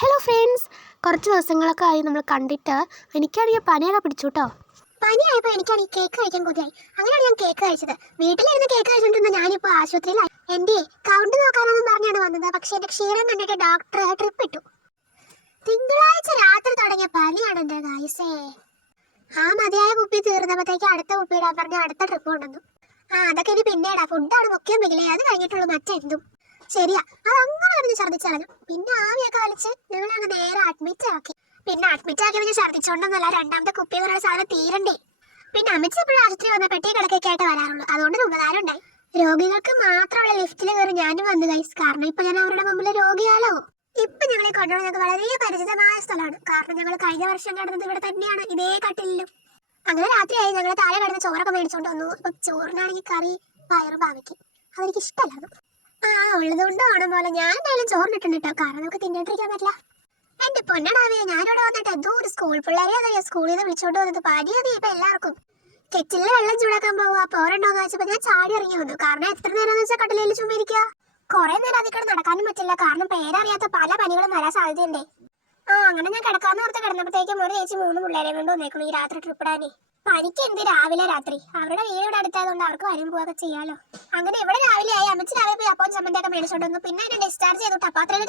Hello friends, കുറച്ച് ദിവസങ്ങളൊക്കെ ആയി നമ്മൾ കണ്ടിട്ട്. എനിക്കാണെങ്കിൽ പനിയൊക്കെ പിടിച്ചു കേട്ടോ. പനിയായപ്പോൾ എനിക്കാണെങ്കിൽ കേക്ക് കഴിക്കാൻ കൊതിയായി. അങ്ങനെയാണ് ഞാൻ കേക്ക് കഴിച്ചത്. വീട്ടിലിരുന്ന് കേക്ക് കഴിച്ചിട്ടുണ്ടെന്ന് ഞാനിപ്പോൾ ആശുപത്രിയിലായി. എൻ്റെ കൗണ്ട് നോക്കാനെന്നും പറഞ്ഞാണ് വന്നത്. പക്ഷേ എൻ്റെ ക്ഷീണം കണ്ടിട്ട് ഡോക്ടർ ട്രിപ്പ് ഇട്ടു. തിങ്കളാഴ്ച രാത്രി തുടങ്ങിയ പനിയാണ് എൻ്റെ ഗൈസേ. ആ മതിയായ കുപ്പി തീർന്നപ്പോഴത്തേക്ക് അടുത്ത കുപ്പി ഇടാൻ പറഞ്ഞ് അടുത്ത ട്രിപ്പ് കൊണ്ടുവന്നു. അതൊക്കെ ഇനി പിന്നീടാ. ഫുഡാണ് മുഖ്യം വെക്കില്ലേ, അത് കഴിഞ്ഞിട്ടുള്ളൂ മറ്റെന്തും. ശരിയാ, അത് അങ്ങനെ പറഞ്ഞ് ഛർദ്ദിച്ചളഞ്ഞു. പിന്നെ ആവിയൊക്കെ വലിച്ച് ഞങ്ങൾ അങ്ങ് നേരെ അഡ്മിറ്റ് ആക്കി. പിന്നെ അഡ്മിറ്റ് ആക്കിയപ്പോൾ ഛർദ്ദിച്ചോണ്ടൊന്നല്ല, രണ്ടാമത്തെ കുപ്പി എന്ന് പറയുന്ന സാധനം തീരണ്ടേ. പിന്നെ അമ്മച്ചി എപ്പോഴും ആശുപത്രി വന്ന പെട്ടി കിടക്കൊക്കെ ആയിട്ട് വരാറുള്ളൂ. അതുകൊണ്ടൊരു ഉപകാരം ഉണ്ടായി. രോഗികൾക്ക് മാത്രമുള്ള ലിഫ്റ്റിൽ കയറി ഞാനും വന്നു ഗൈസ്. കാരണം ഇപ്പൊ ഞാൻ അവരുടെ മുമ്പിൽ രോഗിയാലോ. ഇപ്പൊ ഞങ്ങളെ കൊണ്ടുപോകുന്നത് ഞങ്ങൾക്ക് വളരെ പരിചിതമായ സ്ഥലമാണ്. കാരണം ഞങ്ങൾ കഴിഞ്ഞ വർഷം കിടന്നത് ഇവിടെ തന്നെയാണ്, ഇതേ കട്ടിലും. അങ്ങനെ രാത്രിയായി. ഞങ്ങൾ താഴെ കിടന്ന് ചോറൊക്കെ മേടിച്ചോണ്ട് വന്നു. ഇപ്പൊ ചോറിനാണെങ്കിൽ കറി പയറും പാവയ്ക്കും. അതെനിക്ക് ഇഷ്ടമല്ലായിരുന്നു. ഉള്ളത് കൊണ്ട് ഓണം പോലെ ഞാൻ എന്തായാലും ചോറിനിട്ടുണ്ട് കേട്ടോ. കാരണം നമുക്ക് തിന്നിട്ടിരിക്കാൻ പറ്റില്ല. എന്റെ പൊന്നടാവേ, ഞാനിവിടെ വന്നിട്ട് എന്തോ ഒരു സ്കൂൾ പിള്ളേരെ അതറിയാം സ്കൂളിൽ നിന്ന് വിളിച്ചോണ്ട് വന്നത്. പനിയതേ ഇപ്പൊ എല്ലാവർക്കും. കെറ്റിലെ വെള്ളം ചൂടാക്കാൻ പോവാ പോരണ്ടോന്ന് വെച്ചപ്പോ ഞാൻ ചാടി ഇറങ്ങി വന്നു. കാരണം എത്ര നേരം വെച്ചാൽ കട്ടിലേൽ ചുമ്മിരിക്കുക. കുറെ നേരം അതിൽ കിടന്ന് നടക്കാനും പറ്റില്ല. കാരണം പേരറിയാത്ത പല പനികളും വരാൻ സാധ്യതയുണ്ടേ. അങ്ങനെ ഞാൻ കിടക്കാന്ന് ഓർത്ത് കിടന്നപ്പോഴത്തേക്കും ഒരു ചേച്ചി 3 പിള്ളേരെ കൊണ്ട് വന്നേക്കണം ഈ രാത്രി ട്രിപ്പ് ഇടാനേ. പനിക്ക് എന്ത് രാവിലെ രാത്രി. അവരുടെ വീട് ഇവിടെ അടുത്തായതുകൊണ്ട് അവർക്ക് വരും പോവാക്കെ ചെയ്യാലോ. അങ്ങനെ ഇവിടെ രാവിലെ ആയി. അമ്മച്ചി രാവിലെ പോയി അപ്പം ചമ്മന്തിയൊക്കെ മേടിച്ചോണ്ട് വന്നു. പിന്നെ എന്നെ ഡിസ്ചാർജ് ചെയ്തു. അപ്പൊ അത്രയും